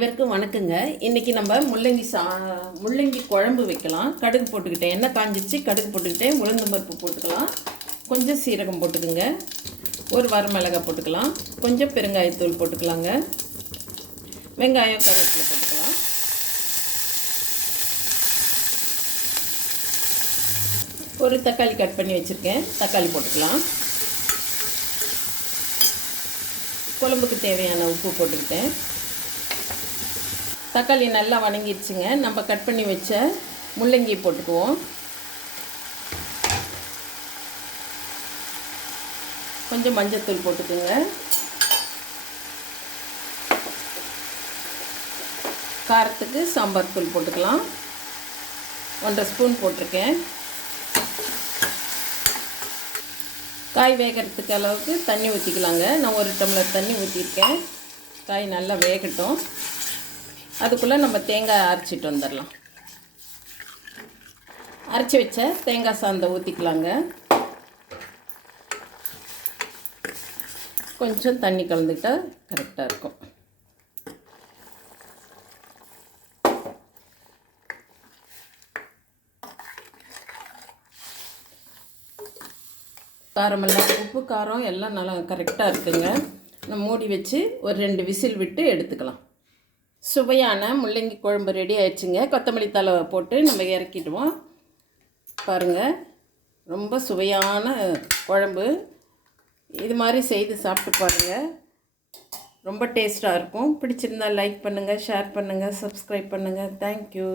அனைவருக்கும் வணக்கங்க. இன்றைக்கி நம்ம முள்ளங்கி சா முள்ளங்கி குழம்பு வைக்கலாம். கடுகு போட்டுக்கிட்டேன். எண்ணெய் காஞ்சிச்சு கடுகு போட்டுக்கிட்டேன். உளுந்து பருப்பு போட்டுக்கலாம். கொஞ்சம் சீரகம் போட்டுக்குங்க. ஒரு வரமிளகாய் போட்டுக்கலாம். கொஞ்சம் பெருங்காயத்தூள் போட்டுக்கலாங்க. வெங்காயம் கருவேப்பிலை போட்டுக்கலாம். ஒரு தக்காளி கட் பண்ணி வச்சுருக்கேன். தக்காளி போட்டுக்கலாம். குழம்புக்கு தேவையான உப்பு போட்டுக்கிட்டேன். தக்காளி நல்லா வணங்கிடுச்சுங்க. நம்ம கட் பண்ணி வச்ச முள்ளங்கி போட்டுக்குவோம். கொஞ்சம் மஞ்சத்தூள் போட்டுக்குங்க. காரத்துக்கு சாம்பார் தூள் போட்டுக்கலாம். ஒன்றரை ஸ்பூன் போட்டிருக்கேன். காய் வேகிறதுக்கு அளவுக்கு தண்ணி ஊற்றிக்கலாங்க நான் ஒரு டம்ளர் தண்ணி ஊற்றிருக்கேன் காய் நல்லா வேகட்டும். அதுக்குள்ளே நம்ம தேங்காய் அரைச்சிட்டு வந்துடலாம். அரைச்சி வச்ச தேங்காய் சாந்தை ஊற்றிக்கலாங்க கொஞ்சம் தண்ணி கலந்துக்கிட்டால் கரெக்டாக இருக்கும். காரமெல்லாம் உப்பு காரம் எல்லாம் நல்லா கரெக்டாக இருக்குங்க. நம்ம மூடி வச்சு ஒரு ரெண்டு விசில் விட்டு எடுத்துக்கலாம். சுவையான முள்ளங்கி குழம்பு ரெடி ஆயிடுச்சுங்க. கொத்தமல்லி தலை போட்டு நம்ம இறக்கிடுவோம். பாருங்கள் ரொம்ப சுவையான குழம்பு. இது மாதிரி செய்து சாப்பிட்டு பாருங்கள் ரொம்ப டேஸ்ட்டாக இருக்கும். பிடிச்சிருந்தா லைக் பண்ணுங்கள் ஷேர் பண்ணுங்கள் சப்ஸ்கிரைப் பண்ணுங்கள் தேங்க்யூ